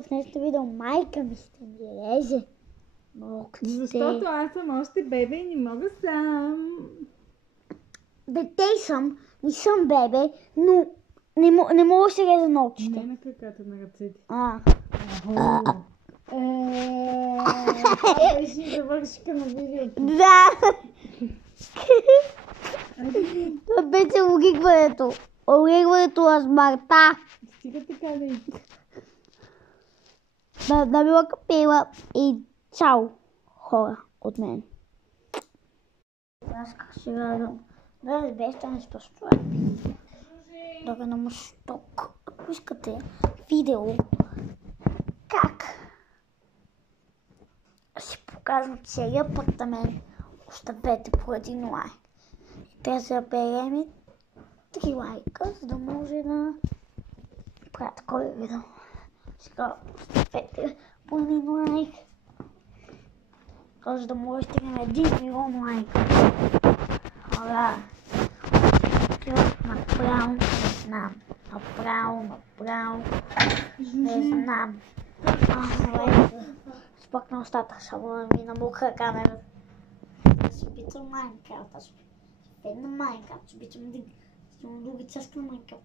в днешното видео майка ми ще ми реже ногтите. Защото аз съм още бебе и не мога сам. Дете съм, не съм бебе, но не мога да се реза ногтите. Не на краката, на ръцете. Това беше завършика на видеото. Да! Това беше огигването. Огигването на смъртта. Стига така да иде. Да била капела и чао, хора, от мен. Аз как ще радвам. Да разбереш, това нещо стои. Дога на мъщок. Ако искате видео, как си показвам целият апартамент, оставете по един лайк. Трябва да заберем 3 лайка, за да може да правя такова видео. Сега оставете по един лайк, за да може да стигнем 1 милион лайка. Хора, направо не знам. Не знам. Спъкна устата, само да ми намуха камерата. Аз обичам Майнкрафт, аз обичам Майнкрафт, обичам други части на Майнкрафт.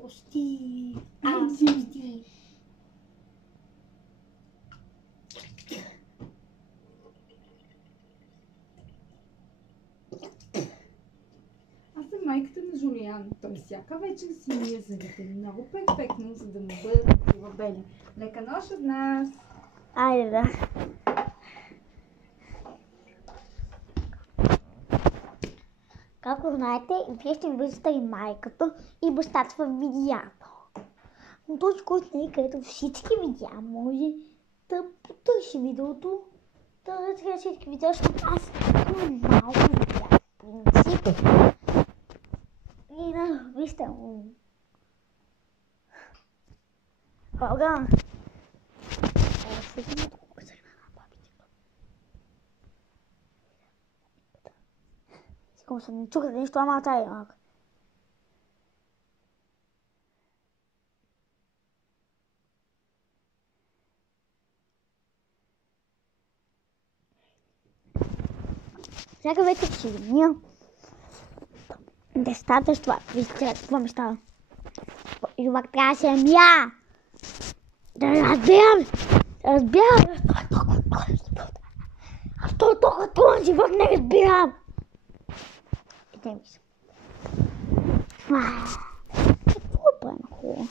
Прости. Аз съм майката на Жулиан. Той всяка вечер си мие зъбите. Много перфектно, за да му бъдат такива бели. Лека нощ от нас! Айде да. Както знаете, вие ще виждате и майката и бащата в видеята. Но този, който не е, където всички видеа, може да потърси видеото, да разгледа всички видеа, защото аз имам малко видеа. Принцип. И да, вижте. Хора. Сигурно съм не чука нещо, ама тая малко. Сега вече ще видя. Дестата с това. Вижте, това ми става. И това трябва да се мия. Да разбирам. Аз той толкова труден живот не разбирам. Идем се. Какво правим хубаво?